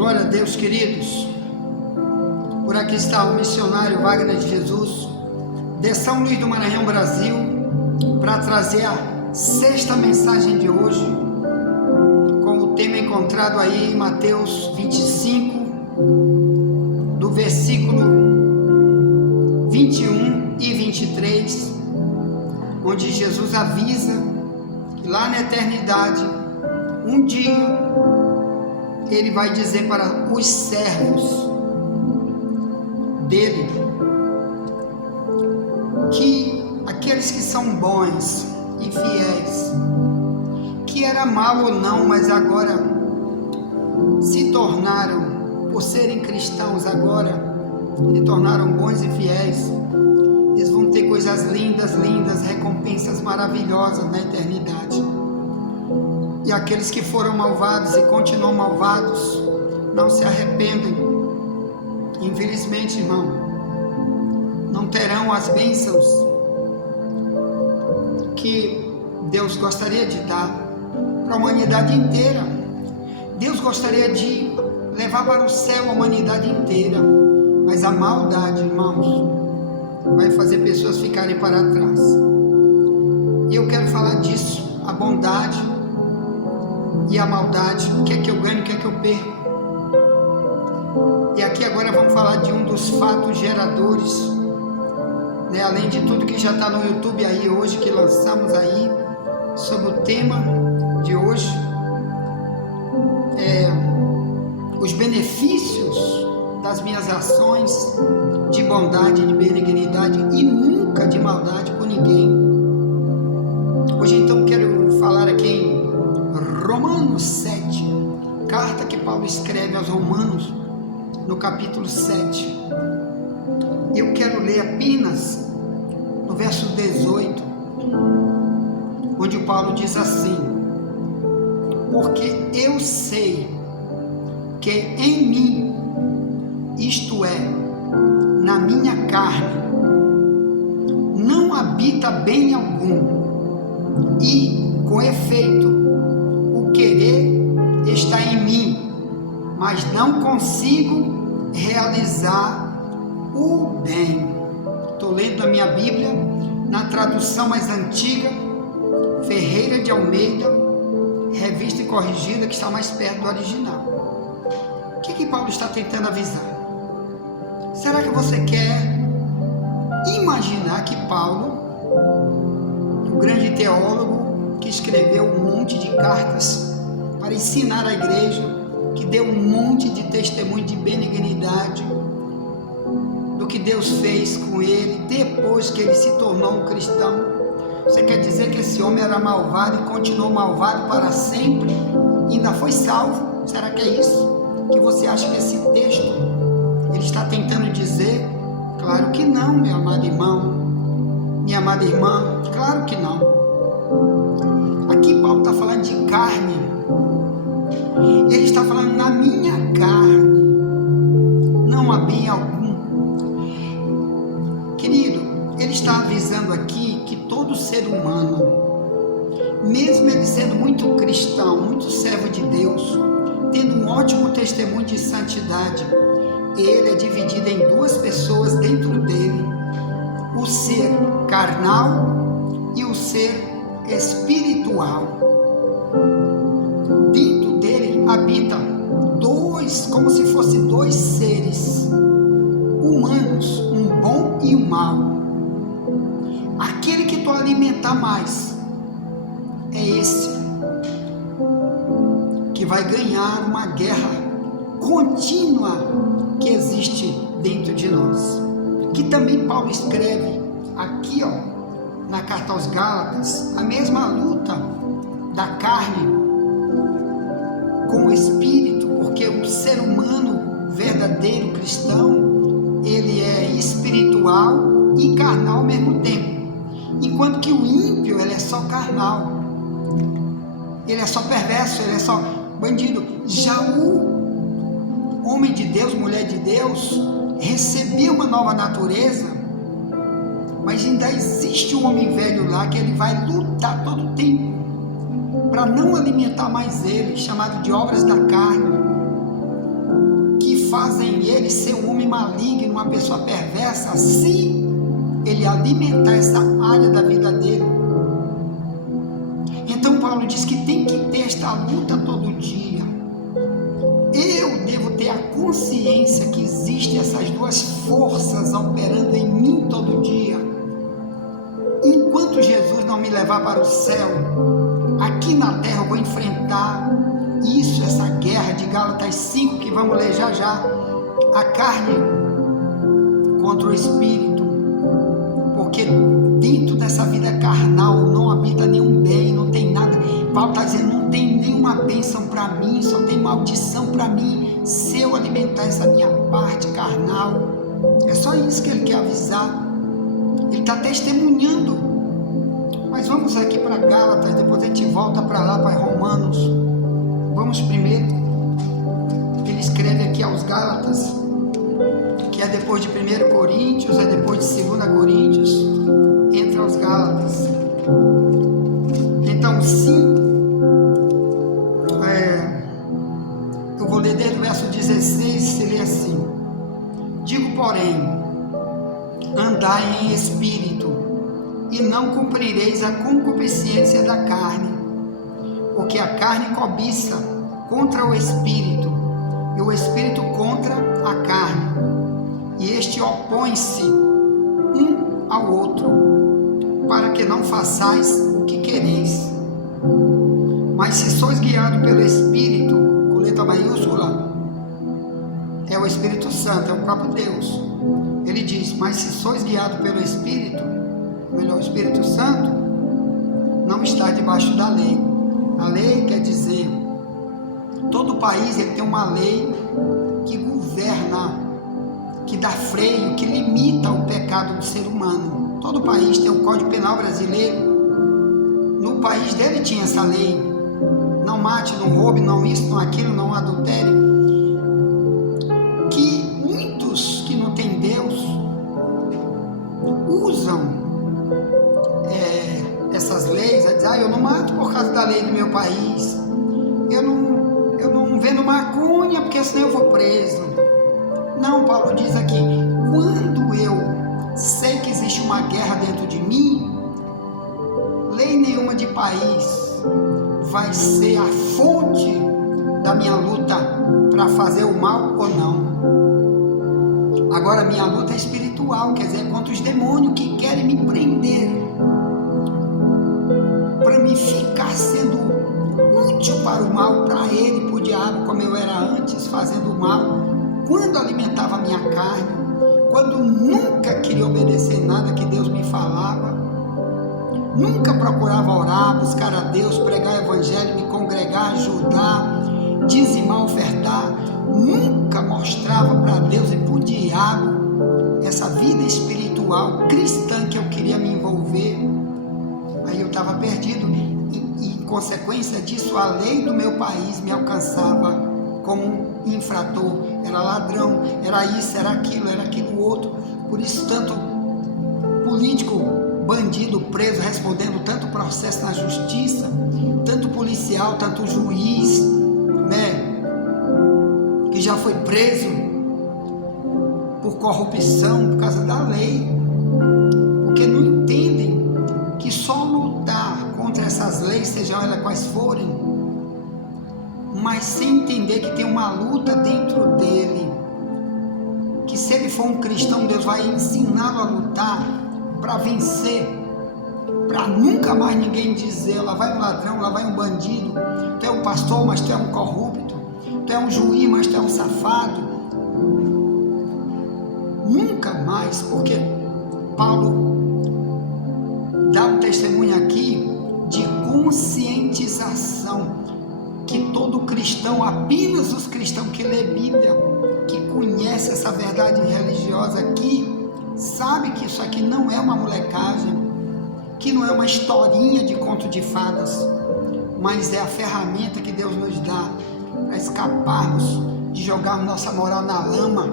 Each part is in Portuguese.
Glória a Deus, queridos. Por aqui está o missionário Wagner de Jesus, de São Luís do Maranhão, Brasil, para trazer a sexta mensagem de hoje, com o tema encontrado aí em Mateus 25, do versículo 21 e 23, onde Jesus avisa que lá na eternidade, um dia, ele vai dizer para os servos dele que aqueles que são bons e fiéis, que era mal ou não, mas agora se tornaram, por serem cristãos agora, se tornaram bons e fiéis, eles vão ter coisas lindas, recompensas maravilhosas na eternidade. E aqueles que foram malvados e continuam malvados, não se arrependem, infelizmente, irmão, não terão as bênçãos que Deus gostaria de dar para a humanidade inteira. Deus gostaria de levar para o céu a humanidade inteira, mas a maldade, irmãos, vai fazer pessoas ficarem para trás. E eu quero falar disso, a bondade e a maldade, o que é que eu ganho, o que é que eu perco. E aqui agora vamos falar de um dos fatos geradores, né? Além de tudo que já está no YouTube aí hoje, que lançamos aí, sobre o tema de hoje, os benefícios das minhas ações de bondade, de benignidade e nunca de maldade com ninguém. Hoje então quero falar aqui em Romanos 7, carta que Paulo escreve aos Romanos, no capítulo 7. Eu quero ler apenas no verso 18, onde o Paulo diz assim: porque eu sei que em mim, isto é, na minha carne, não habita bem algum, e com efeito, o querer está em mim, mas não consigo realizar o bem. Estou lendo a minha Bíblia na tradução mais antiga, Ferreira de Almeida, revista e corrigida, que está mais perto do original. O que Paulo está tentando avisar? Será que você quer imaginar que Paulo, o grande teólogo que escreveu um monte de cartas para ensinar a igreja, que deu um monte de testemunho de benignidade do que Deus fez com ele depois que ele se tornou um cristão, você quer dizer que esse homem era malvado e continuou malvado para sempre e ainda foi salvo? Será que é isso que você acha que esse texto ele está tentando dizer? Claro que não, meu amado irmão, minha amada irmã, claro que não. Aqui Paulo está falando de carne, ele está falando na minha carne, não há bem algum. Querido, ele está avisando aqui que todo ser humano, mesmo ele sendo muito cristão, muito servo de Deus, tendo um ótimo testemunho de santidade, ele é dividido em duas pessoas dentro dele: o ser carnal e o ser espiritual. Dentro dele habita dois, como se fossem dois seres humanos, um bom e um mau. Aquele que tu alimentar mais é esse que vai ganhar uma guerra contínua que existe dentro de nós, que também Paulo escreve aqui, na carta aos Gálatas, a mesma luta da carne com o espírito, porque o ser humano verdadeiro cristão, ele é espiritual e carnal ao mesmo tempo, enquanto que o ímpio, ele é só carnal, ele é só perverso, ele é só bandido. Já o homem de Deus, mulher de Deus, recebeu uma nova natureza, mas ainda existe o homem velho lá, que ele vai lutar todo o tempo para não alimentar mais ele, chamado de obras da carne. fazem ele ser um homem maligno, uma pessoa perversa, se ele alimentar essa área da vida dele. Então Paulo diz que tem que ter esta luta todo dia. Eu devo ter a consciência que existem essas duas forças operando em mim todo dia. Enquanto Jesus não me levar para o céu, aqui na terra eu vou enfrentar isso, essa guerra de Gálatas 5, que vamos ler já já. A carne contra o espírito, porque dentro dessa vida carnal não habita nenhum bem, não tem nada. Paulo está dizendo, não tem nenhuma bênção para mim, só tem maldição para mim, se eu alimentar essa minha parte carnal. É só isso que ele quer avisar. Ele está testemunhando. Mas vamos aqui para Gálatas, depois a gente volta para lá, para Romanos. Vamos primeiro. Ele escreve aqui aos Gálatas, que é depois de 1 Coríntios, é depois de 2 Coríntios, entra aos Gálatas. Então, sim, eu vou ler desde o verso 16, se lê assim: digo, porém, andai em espírito, e não cumprireis a concupiscência da carne, porque a carne cobiça contra o espírito, e o espírito contra a carne, e este opõe-se um ao outro, para que não façais o que quereis. Mas se sois guiados pelo Espírito, com letra maiúscula, é o Espírito Santo, é o próprio Deus. Ele diz, mas se sois guiados pelo Espírito, melhor, o Espírito Santo, não está debaixo da lei. A lei quer dizer, todo país ele tem uma lei que governa, que dá freio, que limita o pecado do ser humano. Todo país tem o Código Penal brasileiro. No país dele tinha essa lei. Não mate, não roube, não isso, não aquilo, não adultere. Que muitos que não têm Deus usam essas leis a dizer, eu não mato por causa da lei do meu país. Eu não vendo maconha porque senão eu vou preso. Não, Paulo diz aqui, quando eu sei que existe uma guerra dentro de mim, lei nenhuma de país vai ser a fonte da minha luta para fazer o mal ou não. Agora, minha luta é espiritual, quer dizer, contra os demônios que querem me prender, para me ficar sendo útil para o mal, para ele, para o diabo, como eu era antes, fazendo o mal. Quando alimentava a minha carne, quando nunca queria obedecer nada que Deus me falava, nunca procurava orar, buscar a Deus, pregar o evangelho, me congregar, ajudar, dizimar, ofertar, nunca mostrava para Deus e para o diabo essa vida espiritual cristã que eu queria me envolver. Aí eu estava perdido e em consequência disso a lei do meu país me alcançava como infrator, era ladrão, era isso, era aquilo outro. Por isso tanto político, bandido preso, respondendo tanto processo na justiça, tanto policial, tanto juiz, que já foi preso por corrupção, por causa da lei, porque não entendem que só lutar contra essas leis, sejam elas quais forem, mas sem entender que tem uma luta dentro dele, que se ele for um cristão, Deus vai ensiná-lo a lutar para vencer, para nunca mais ninguém dizer, lá vai um ladrão, lá vai um bandido, tu é um pastor, mas tu é um corrupto, tu é um juiz, mas tu é um safado. Nunca mais, porque Paulo dá um testemunho aqui de conscientização, que todo cristão, apenas os cristãos que lê Bíblia, que conhece essa verdade religiosa aqui, sabe que isso aqui não é uma molecagem, que não é uma historinha de conto de fadas, mas é a ferramenta que Deus nos dá para escaparmos de jogarmos nossa moral na lama.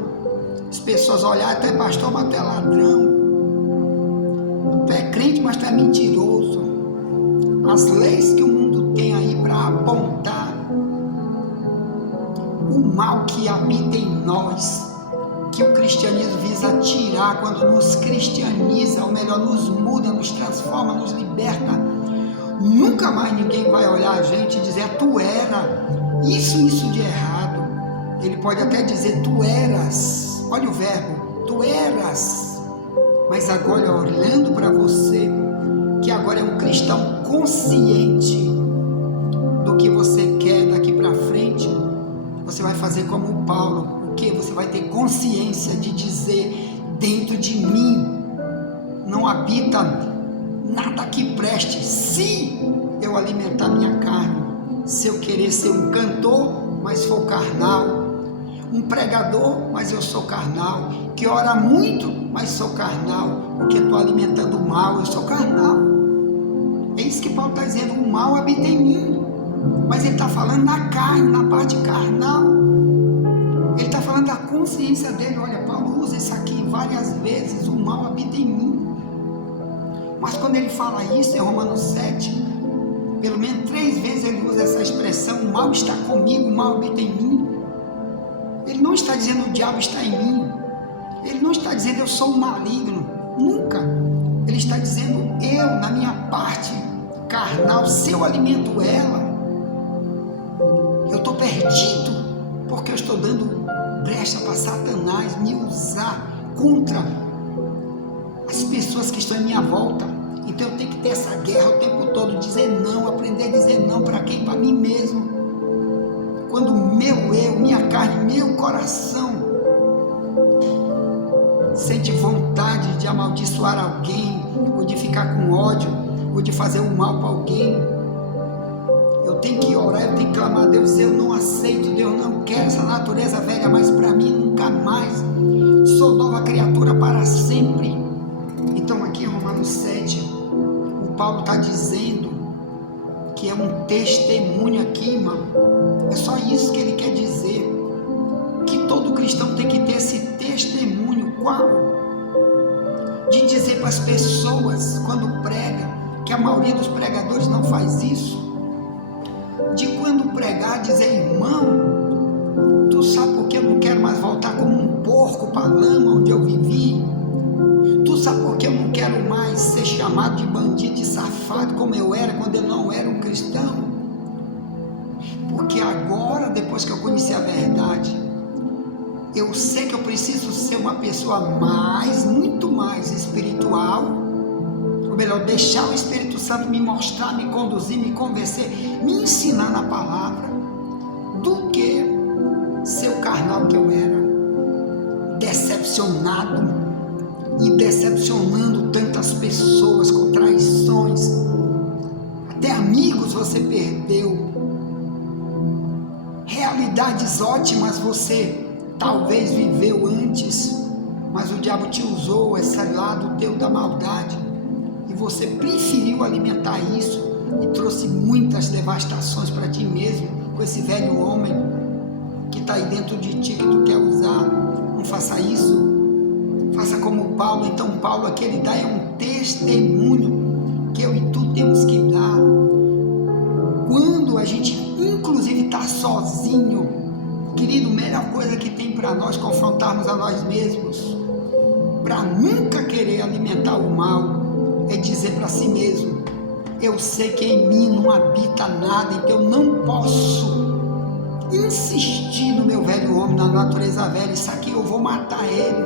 As pessoas olharem, tu é pastor, mas tu é ladrão, tu é crente, mas tu é mentiroso. As leis que o mundo tem aí para apontar o mal que habita em nós, que o cristianismo visa tirar quando nos cristianiza, ou melhor, nos muda, nos transforma, nos liberta. Nunca mais ninguém vai olhar a gente e dizer: tu era isso de errado. Ele pode até dizer: tu eras, olha o verbo, tu eras, mas agora olhando para você, que agora é um cristão consciente do que você quer daqui para frente, você vai fazer como o Paulo, o que? Você vai ter consciência de dizer: dentro de mim não habita nada que preste, se eu alimentar minha carne, se eu querer ser um cantor, mas for carnal, um pregador, mas eu sou carnal, que ora muito, mas sou carnal, porque estou alimentando o mal, eu sou carnal. É isso que Paulo está dizendo: o mal habita em mim, mas ele está falando na carne, na parte carnal. Ele está falando da consciência dele. Olha, Paulo usa isso aqui várias vezes: o mal habita em mim. Mas quando ele fala isso em Romanos 7, pelo menos 3 vezes ele usa essa expressão: o mal está comigo, o mal habita em mim. Ele não está dizendo: o diabo está em mim. Ele não está dizendo: eu sou um maligno. Nunca. Ele está dizendo: eu, na minha parte carnal, se eu alimento ela, eu estou perdido, porque eu estou dando brecha para Satanás me usar contra as pessoas que estão em minha volta. Então eu tenho que ter essa guerra o tempo todo, dizer não, aprender a dizer não. Para quem? Para mim mesmo. Quando meu eu, minha carne, meu coração sente vontade de amaldiçoar alguém, ou de ficar com ódio, ou de fazer um mal para alguém, eu tenho que orar, eu tenho que clamar a Deus: eu não aceito, Deus, não quero essa natureza velha mais para mim, nunca mais, sou nova criatura para sempre. Então aqui em Romanos 7, o Paulo está dizendo que é um testemunho aqui, irmão. É só isso que ele quer dizer, que todo cristão tem que ter esse testemunho. Qual? De dizer para as pessoas quando prega, que a maioria dos pregadores não faz isso, de quando pregar dizer: irmão, tu sabe por que eu não quero mais voltar como um porco para a lama onde eu vivi? Tu sabe por que eu não quero mais ser chamado de bandido e safado como eu era quando eu não era um cristão? Porque agora, depois que eu conheci a verdade, eu sei que eu preciso ser uma pessoa muito mais espiritual, ou melhor, deixar o Espírito Santo me mostrar, me conduzir, me convencer, me ensinar na palavra, do que ser o carnal que eu era, decepcionado e decepcionando tantas pessoas com traições, até amigos você perdeu, realidades ótimas você talvez viveu antes, mas o diabo te usou esse lado teu da maldade, e você preferiu alimentar isso e trouxe muitas devastações para ti mesmo, com esse velho homem que está aí dentro de ti, que tu quer usar. Não faça isso, faça como Paulo. Então Paulo aqui, ele dá um testemunho que eu e tu temos que dar, quando a gente inclusive está sozinho. Querido, melhor coisa que tem para nós confrontarmos a nós mesmos, para nunca querer alimentar o mal, é dizer para si mesmo: eu sei que em mim não habita nada, então eu não posso insistir no meu velho homem, na natureza velha. Isso aqui eu vou matar ele,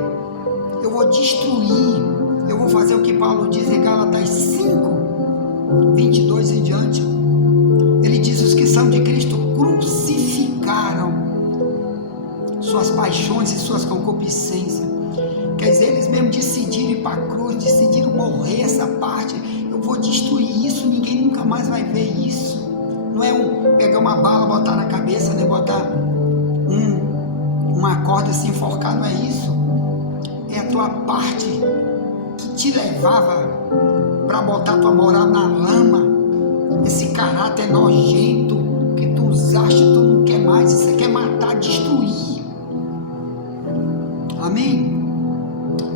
eu vou destruir, eu vou fazer o que Paulo diz em Gálatas 5, 22 em diante. Ele diz: os que são de Cristo crucificaram suas paixões e suas concupiscências. Quer dizer, eles mesmo decidiram ir para a cruz, decidiram morrer essa parte. Eu vou destruir isso, ninguém nunca mais vai ver isso. Não é pegar uma bala, botar na cabeça, né? Botar uma corda e se enforcar, não é isso. É a tua parte que te levava para botar tua moral na lama, esse caráter nojento que tu usaste, tu não quer mais, você quer matar, destruir. Amém?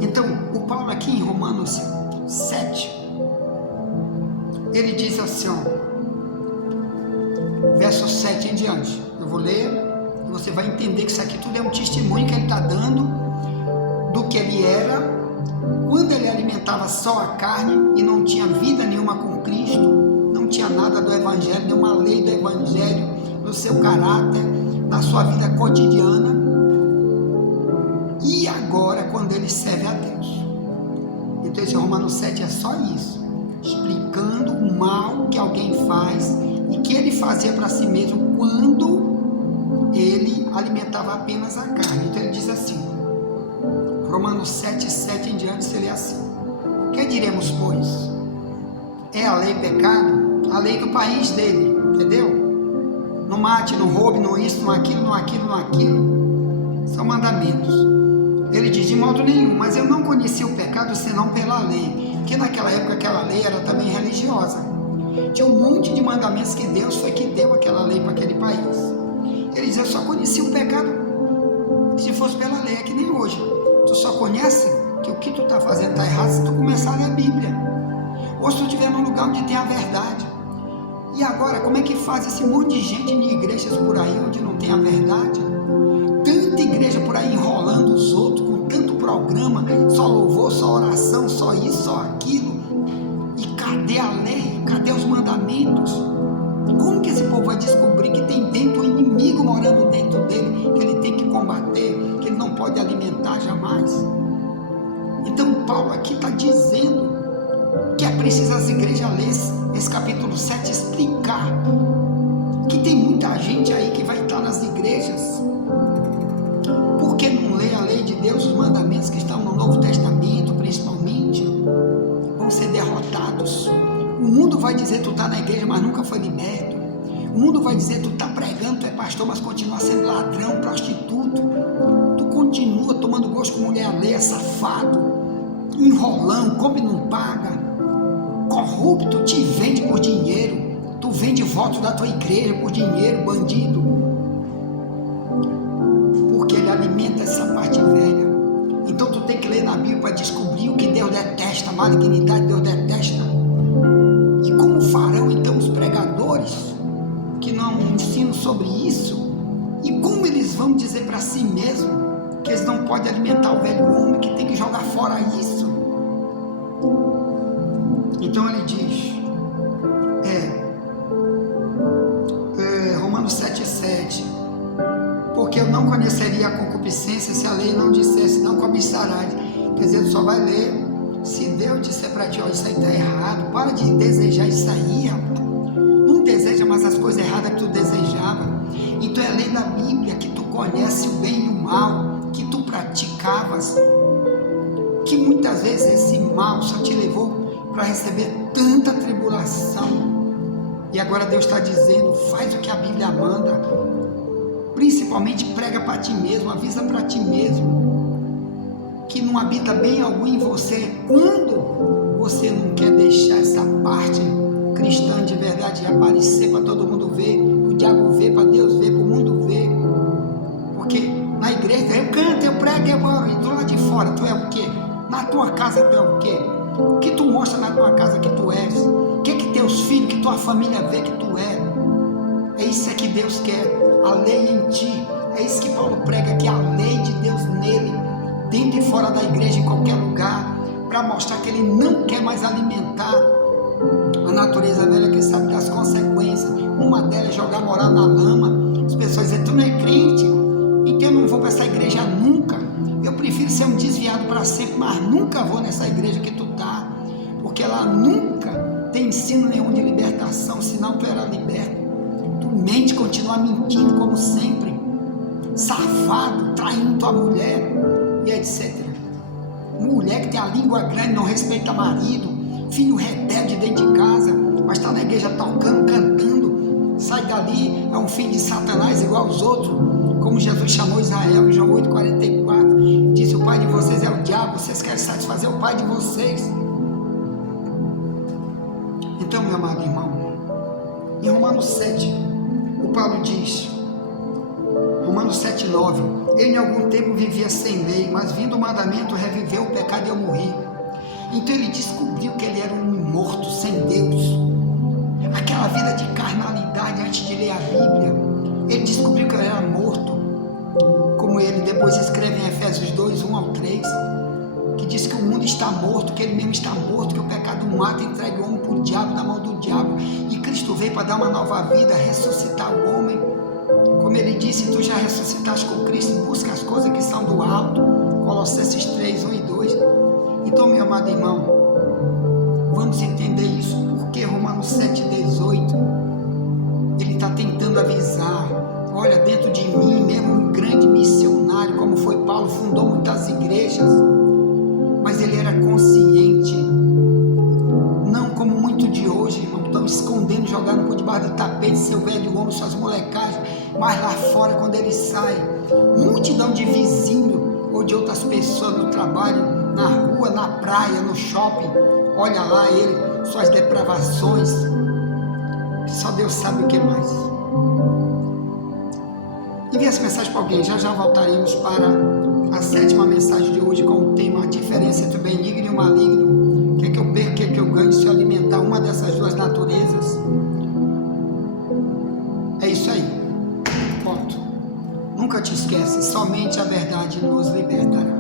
Então, o Paulo aqui em Romanos 7, ele diz assim, ó, verso 7 em diante, eu vou ler, você vai entender que isso aqui tudo é um testemunho que ele está dando do que ele era quando ele alimentava só a carne e não tinha vida nenhuma com Cristo, não tinha nada do Evangelho, nenhuma lei do Evangelho no seu caráter, na sua vida cotidiana. E agora, quando ele serve a Deus. Então esse Romanos 7 é só isso, explicando o mal que alguém faz e que ele fazia para si mesmo quando ele alimentava apenas a carne. Então ele diz assim, Romanos 7, 7 em diante, se lê assim: que diremos, pois? É a lei pecado? A lei do país dele, entendeu? Não mate, não roube, não isso, não aquilo, não aquilo, não aquilo. São mandamentos. Ele diz, de modo nenhum, mas eu não conheci o pecado senão pela lei. Porque naquela época aquela lei era também religiosa. Tinha um monte de mandamentos que Deus foi que deu aquela lei para aquele país. Ele diz, eu só conheci o pecado se fosse pela lei, é que nem hoje. Tu só conhece que o que tu está fazendo está errado se tu começar a ler a Bíblia. Ou se tu estiver num lugar onde tem a verdade. E agora, como é que faz esse monte de gente em igrejas por aí onde não tem a verdade? Tanta igreja por aí enrolando os outros com tanto programa, só louvor, só oração, só isso, só aquilo. E cadê a lei? Cadê os mandamentos? Como que esse povo vai descobrir que tem dentro um inimigo morando dentro dele, que ele tem que combater, que ele não pode alimentar jamais? Então Paulo aqui está dizendo que é preciso as igrejas ler esse capítulo 7, explicar que tem muita gente aí que vai estar nas igrejas porque não lê a lei de Deus, os mandamentos que estão no Novo Testamento principalmente, vão ser derrotados. O mundo vai dizer tu está na igreja, mas nunca foi liberto. O mundo vai dizer tu está pregando, tu é pastor, mas continua sendo ladrão, prostituto. Tu continua tomando gosto com mulher alheia, safado, enrolão, come e não paga, corrupto, te vende por dinheiro. Tu vende votos da tua igreja por dinheiro, bandido. Porque ele alimenta essa parte velha. Então tu tem que ler na Bíblia para descobrir o que Deus detesta, a malignidade Deus detesta. E como farão então os pregadores que não ensinam sobre isso? E como eles vão dizer para si mesmos que eles não podem alimentar o velho homem, que tem que jogar fora isso? Então ele diz, Romanos 7,7, porque eu não conheceria a concupiscência se a lei não dissesse, não cobiçarás. Quer dizer, tu só vai ler se Deus disser para ti, ó, isso aí está errado, para de desejar isso aí, rapaz. Não deseja mais as coisas erradas que tu desejava. Então é a lei da Bíblia, que tu conhece o bem e o mal, que tu praticavas, que muitas vezes esse mal só te levou para receber tanta tribulação. E agora Deus está dizendo, faz o que a Bíblia manda, principalmente prega para ti mesmo, avisa para ti mesmo, que não habita bem algum em você, quando você não quer deixar essa parte cristã de verdade aparecer para todo mundo ver, para o diabo ver, para Deus ver, para o mundo ver. Porque na igreja eu canto, eu prego, eu oro, e do lado de fora tu é o quê? Na tua casa tu é o quê? O que tu mostra na tua casa que tu és? O que teus filhos, que tua família vê que tu é? É isso que Deus quer, a lei em ti. É isso que Paulo prega, que é a lei de Deus nele, dentro e fora da igreja, em qualquer lugar, para mostrar que ele não quer mais alimentar a natureza velha, que sabe das consequências. Uma delas é jogar moral na lama. As pessoas dizem, tu não é crente, então eu não vou para essa igreja nunca. Eu prefiro ser um desviado para sempre, mas nunca vou nessa igreja que tu tá, porque ela nunca tem ensino nenhum de libertação, senão tu era liberto. Tu mente, continua mentindo como sempre, safado, traindo tua mulher e etc. Mulher que tem a língua grande, não respeita marido, filho rebelde dentro de casa, mas está na igreja tocando, cantando, sai dali, é um filho de Satanás igual aos outros, como Jesus chamou Israel em João 8,44, disse, o pai de vocês é o diabo, vocês querem satisfazer o pai de vocês. Então, meu amado irmão, em Romanos 7, o Paulo diz, Romanos 7,9, ele em algum tempo vivia sem lei, mas vindo o mandamento reviveu o pecado e eu morri. Então ele descobriu que ele era um morto sem Deus, aquela vida de carnalidade antes de ler a Bíblia. Ele descobriu que ele era morto, depois escreve em Efésios 2, 1 ao 3, que diz que o mundo está morto, que ele mesmo está morto, que o pecado mata, entrega o homem para o diabo, na mão do diabo, e Cristo veio para dar uma nova vida, ressuscitar o homem. Como ele disse, tu já ressuscitaste com Cristo, busca as coisas que são do alto, Colossenses 3, 1 e 2. Então, meu amado irmão, vamos entender isso, porque Romanos 7, 18, ele está tentando avisar, olha, dentro de mim, mesmo um grande missionário, como foi Paulo, fundou muitas igrejas, mas ele era consciente, não como muito de hoje, irmão, estão escondendo, jogando por debaixo do tapete seu velho homem, suas molecagens, mas lá fora, quando ele sai, multidão de vizinho ou de outras pessoas no trabalho, na rua, na praia, no shopping, olha lá ele, suas depravações, só Deus sabe o que mais. Envie essa mensagem para alguém, já voltaremos para a 7ª mensagem de hoje, com o tema a diferença entre o benigno e o maligno. O que é que eu perco, o que é que eu ganho se eu alimentar uma dessas duas naturezas? É isso aí, ponto. Nunca te esquece, somente a verdade nos libertará.